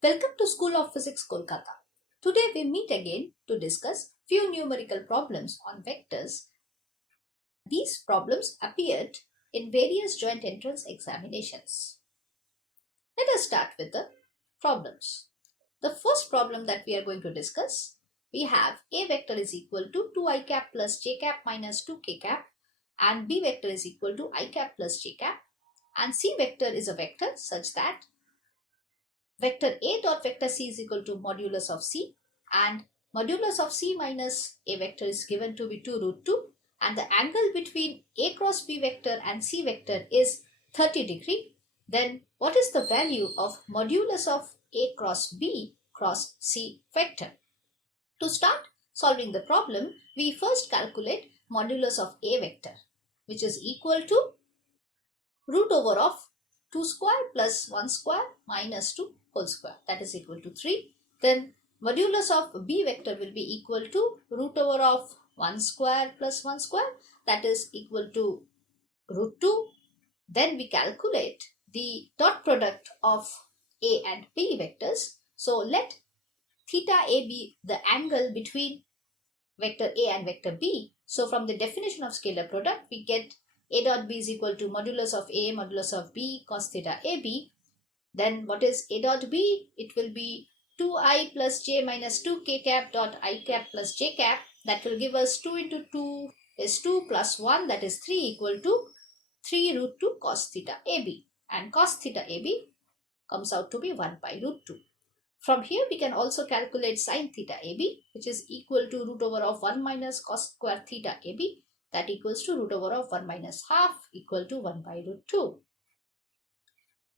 Welcome to School of Physics, Kolkata. Today we meet again to discuss few numerical problems on vectors. These problems appeared in various joint entrance examinations. Let us start with the problems. The first problem that we are going to discuss, we have A vector is equal to 2i cap plus j cap minus 2k cap, and B vector is equal to I cap plus j cap, and C vector is a vector such that vector A dot vector C is equal to modulus of C, and modulus of C minus A vector is given to be 2 root 2, and the angle between A cross B vector and C vector is 30 degree. Then what is the value of modulus of A cross B cross C vector? To start solving the problem, we first calculate modulus of A vector, which is equal to root over of 2 square plus 1 square minus 2 whole square, that is equal to 3. Then modulus of B vector will be equal to root over of 1 square plus 1 square, that is equal to root 2. Then we calculate the dot product of A and B vectors. So let theta A be the angle between vector A and vector B. So from the definition of scalar product, we get A dot B is equal to modulus of A modulus of B cos theta AB. Then what is A dot B? It will be 2i plus j minus 2k cap dot I cap plus j cap. That will give us 2 into 2 is 2 plus 1, that is 3, equal to 3 root 2 cos theta AB. And cos theta AB comes out to be 1 by root 2. From here we can also calculate sin theta AB, which is equal to root over of 1 minus cos square theta AB, that equals to root over of 1 minus half, equal to 1 by root 2.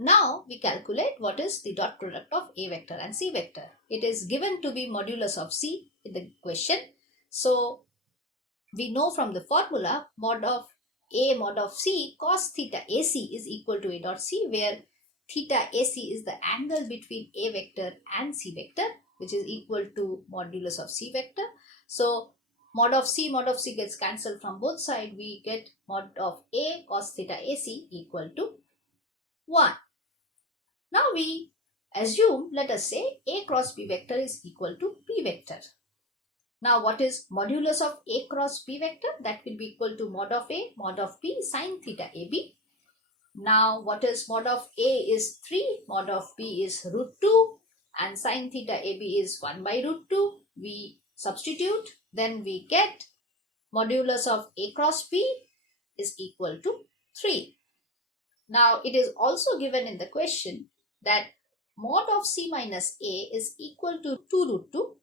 Now we calculate what is the dot product of A vector and C vector. It is given to be modulus of C in the question. So we know from the formula mod of A mod of C cos theta AC is equal to A dot C, where theta AC is the angle between A vector and C vector, which is equal to modulus of C vector. So mod of C gets cancelled from both sides. We get mod of A cos theta AC equal to 1. Now we assume, let us say, A cross B vector is equal to B vector. Now what is modulus of A cross B vector? That will be equal to mod of A mod of B sin theta AB. Now what is mod of A is 3, mod of B is root 2, and sin theta AB is 1 by root 2. We substitute, then we get modulus of A cross B is equal to 3. Now it is also given in the question that mod of C minus A is equal to 2 root 2.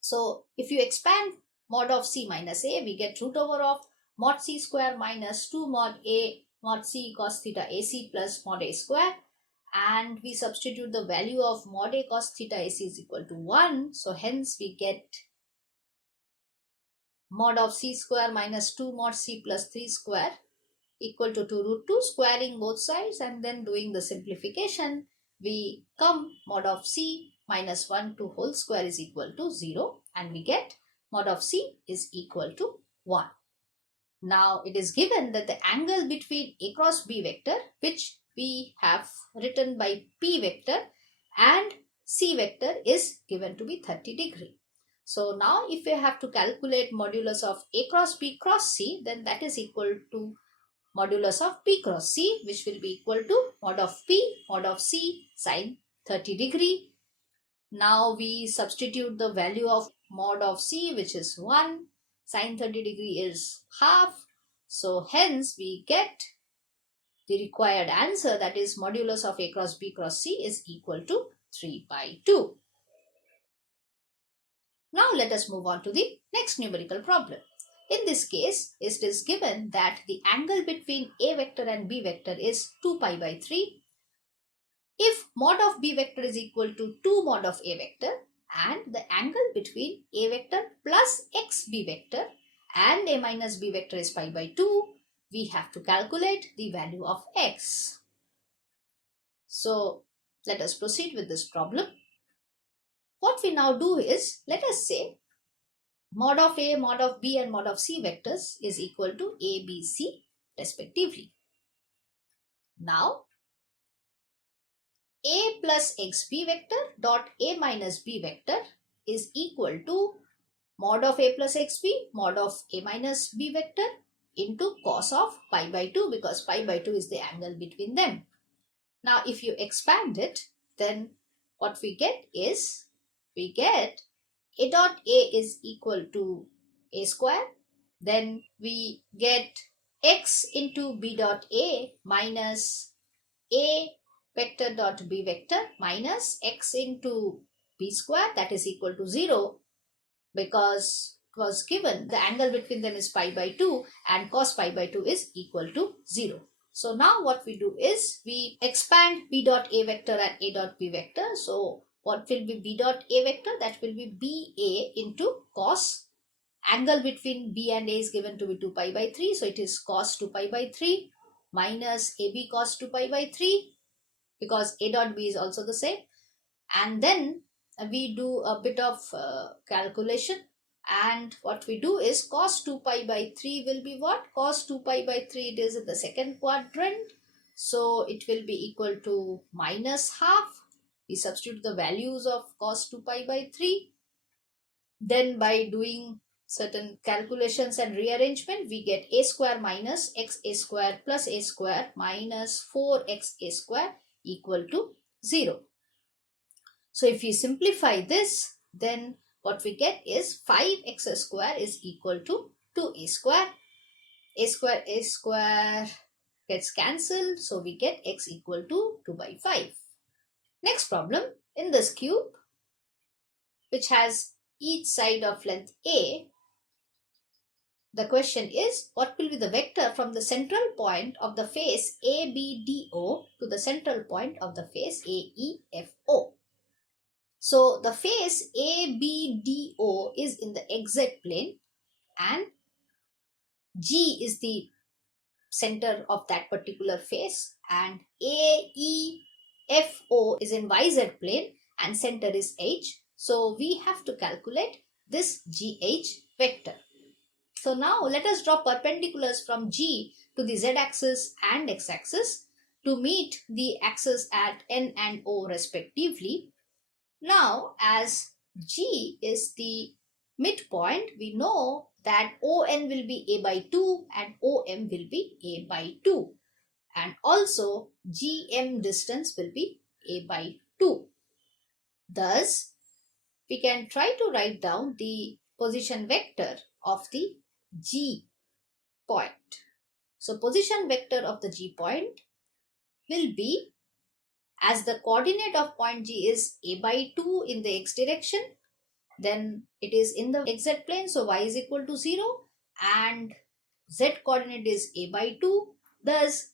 So if you expand mod of C minus A, we get root over of mod C square minus 2 mod A mod C cos theta AC plus mod A square, and we substitute the value of mod A cos theta AC is equal to 1. So hence we get mod of C square minus 2 mod C plus 3 square equal to 2 root 2, squaring both sides and then doing the simplification, we come mod of C minus 1 to whole square is equal to 0, and we get mod of C is equal to 1. Now it is given that the angle between A cross B vector, which we have written by P vector, and C vector is given to be 30 degree. So now if we have to calculate modulus of A cross B cross C, then that is equal to modulus of P cross C, which will be equal to mod of P mod of C sin 30 degree. Now we substitute the value of mod of C, which is 1, sin 30 degree is half. So hence we get the required answer, that is modulus of A cross B cross C is equal to 3 by 2. Now let us move on to the next numerical problem. In this case, it is given that the angle between A vector and B vector is 2 pi by 3. If mod of B vector is equal to 2 mod of A vector, and the angle between A vector plus XB vector and A minus B vector is pi by 2, we have to calculate the value of X. So let us proceed with this problem. What we now do is, let us say mod of A, mod of B and mod of C vectors is equal to A, B, C respectively. Now a plus xb vector dot a minus b vector is equal to mod of a plus xb mod of a minus b vector into cos of pi by 2, because pi by 2 is the angle between them. Now if you expand it, then what we get is, we get a dot a is equal to a square. Then we get x into b dot a minus a vector dot b vector minus x into b square, that is equal to 0, because it was given the angle between them is pi by 2 and cos pi by 2 is equal to 0. So now what we do is we expand b dot a vector and a dot b vector. So what will be b dot a vector? That will be ba into cos. Angle between b and a is given to be 2 pi by 3. So it is cos 2 pi by 3 minus ab cos 2 pi by 3, because a dot b is also the same. And then we do a bit of calculation, and what we do is cos 2 pi by 3 will be what? Cos 2 pi by 3, it is in the second quadrant, so it will be equal to minus half. We substitute the values of cos 2 pi by 3. Then by doing certain calculations and rearrangement, we get a square minus x a square plus a square minus 4x a square equal to 0. So if we simplify this, then what we get is 5x square is equal to 2a square. A square gets cancelled, so we get x equal to 2 by 5. Next problem, in this cube, which has each side of length a, the question is, what will be the vector from the central point of the face ABDO to the central point of the face AEFO? So the face ABDO is in the XZ plane and G is the center of that particular face, and AEFO is in YZ plane and center is H. So we have to calculate this GH vector. So now let us draw perpendiculars from G to the Z axis and X axis to meet the axis at N and O respectively. Now as G is the midpoint, we know that ON will be A by 2 and OM will be A by 2. And also GM distance will be A by 2. Thus, we can try to write down the position vector of the G point. So position vector of the G point will be, as the coordinate of point G is A by 2 in the X direction, then it is in the XZ plane, so Y is equal to 0 and Z coordinate is A by 2. Thus,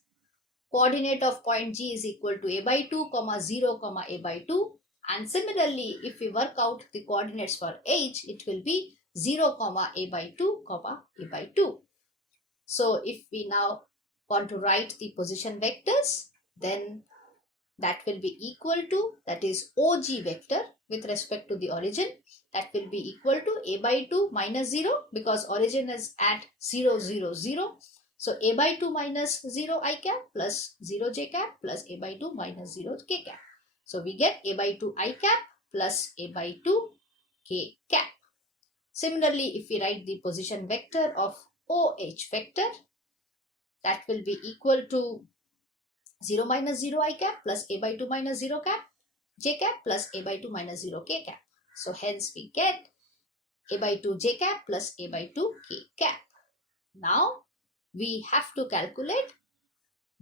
coordinate of point G is equal to A by 2, 0, A by 2. And similarly, if we work out the coordinates for H, it will be 0, A by 2, A by 2. So if we now want to write the position vectors, then that will be equal to, that is OG vector with respect to the origin, that will be equal to A by 2 minus 0, because origin is at 0, 0, 0. So A by 2 minus 0 I cap plus 0 j cap plus A by 2 minus 0 k cap. So we get A by 2 I cap plus A by 2 k cap. Similarly, if we write the position vector of OH vector, that will be equal to 0 minus 0 I cap plus A by 2 minus 0 cap j cap plus A by 2 minus 0 k cap. So hence we get A by 2 j cap plus A by 2 k cap. Now we have to calculate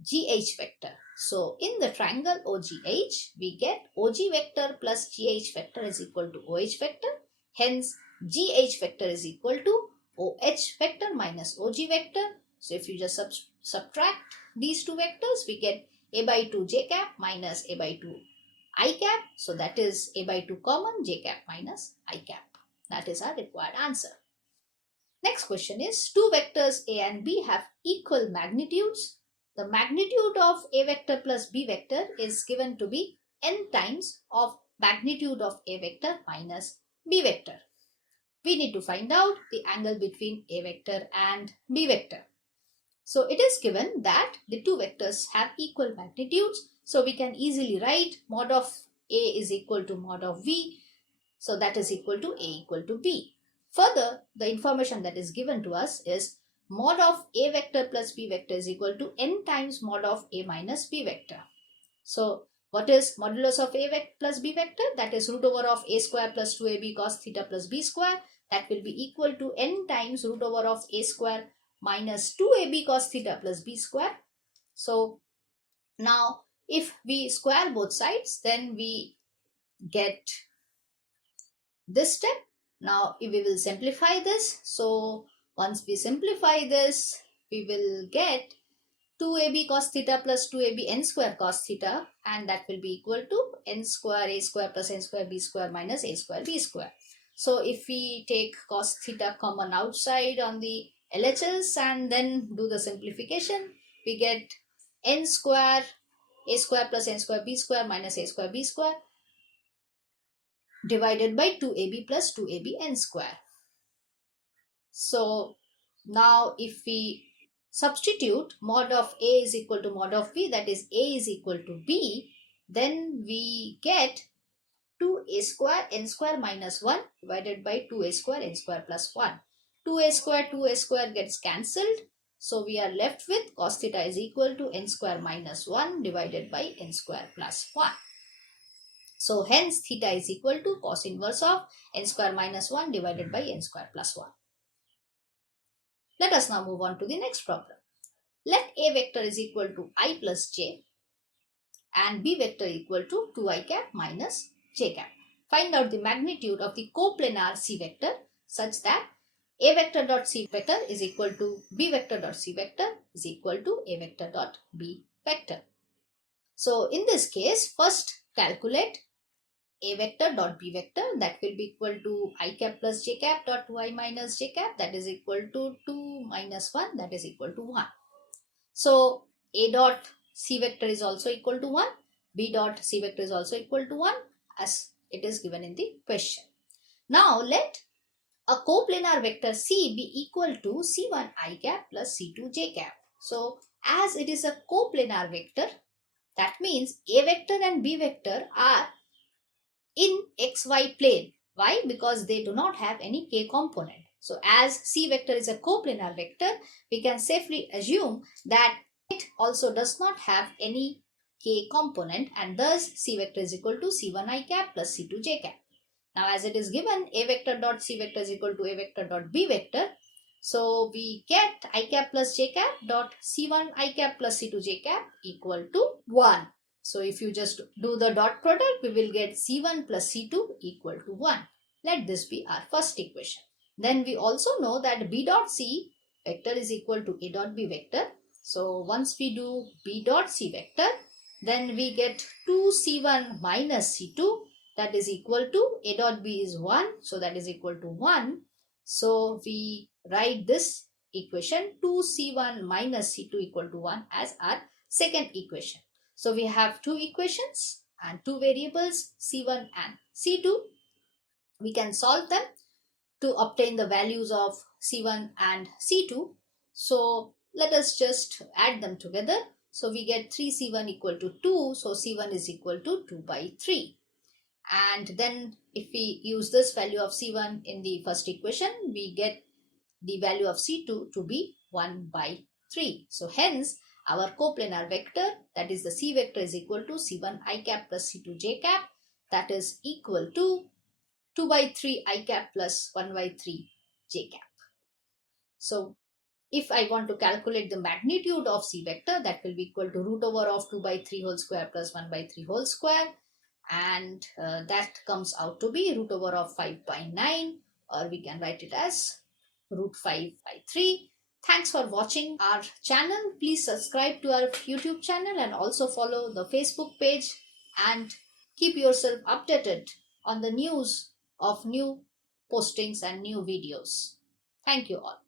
GH vector. So in the triangle OGH, we get OG vector plus GH vector is equal to OH vector. Hence GH vector is equal to OH vector minus OG vector. So if you just subtract these two vectors, we get A by 2 j cap minus A by 2 I cap. So that is A by 2 common, j cap minus I cap. That is our required answer. Next question is, two vectors A and B have equal magnitudes. The magnitude of A vector plus B vector is given to be n times of magnitude of A vector minus B vector. We need to find out the angle between A vector and B vector. So it is given that the two vectors have equal magnitudes. So we can easily write mod of A is equal to mod of V. So that is equal to A equal to B. Further, the information that is given to us is mod of A vector plus B vector is equal to n times mod of A minus B vector. So what is modulus of A vector plus B vector? That is root over of A square plus 2AB cos theta plus B square. That will be equal to n times root over of A square minus 2AB cos theta plus B square. So now if we square both sides, then we get this step. Now we will simplify this. So once we simplify this, we will get 2ab cos theta plus 2ab n square cos theta, and that will be equal to n square a square plus n square b square minus a square b square. So if we take cos theta common outside on the LHS and then do the simplification, we get n square a square plus n square b square minus a square b square divided by 2ab plus 2ab n square. So now if we substitute mod of A is equal to mod of B, that is A is equal to B, then we get 2a square n square minus 1 divided by 2a square n square plus 1. 2a square gets cancelled. So we are left with cos theta is equal to n square minus 1 divided by n square plus 1. So hence theta is equal to cos inverse of n square minus 1 divided by n square plus 1. Let us now move on to the next problem. Let A vector is equal to I plus j and B vector equal to 2i cap minus j cap. Find out the magnitude of the coplanar C vector such that A vector dot C vector is equal to B vector dot C vector is equal to A vector dot B vector. So in this case, first calculate A vector dot B vector, that will be equal to I cap plus j cap dot 2i minus j cap, that is equal to 2 minus 1, that is equal to 1. So A dot C vector is also equal to 1, B dot C vector is also equal to 1 as it is given in the question. Now let a coplanar vector C be equal to C1 I cap plus C2 j cap. So as it is a coplanar vector, that means A vector and B vector are in xy plane. Why? Because they do not have any k component. So as C vector is a coplanar vector, we can safely assume that it also does not have any k component, and thus C vector is equal to C1 I cap plus C2 j cap. Now as it is given A vector dot C vector is equal to A vector dot B vector, so we get I cap plus j cap dot C1 I cap plus C2 j cap equal to 1. So if you just do the dot product, we will get C1 plus C2 equal to 1. Let this be our first equation. Then we also know that B dot C vector is equal to A dot B vector. So once we do B dot C vector, then we get 2C1 minus C2, that is equal to A dot B is 1. So that is equal to 1. So we write this equation 2C1 minus C2 equal to 1 as our second equation. So we have two equations and two variables C1 and C2. We can solve them to obtain the values of C1 and C2. So let us just add them together. So we get 3C1 equal to 2. So C1 is equal to 2 by 3. And then if we use this value of C1 in the first equation, we get the value of C2 to be 1 by 3. So hence our coplanar vector, that is the C vector, is equal to C1 I cap plus C2 j cap, that is equal to 2 by 3 I cap plus 1 by 3 j cap. So if I want to calculate the magnitude of C vector, that will be equal to root over of 2 by 3 whole square plus 1 by 3 whole square, and that comes out to be root over of 5 by 9, or we can write it as root 5 by 3. Thanks for watching our channel. Please subscribe to our YouTube channel and also follow the Facebook page, and keep yourself updated on the news of new postings and new videos. Thank you all.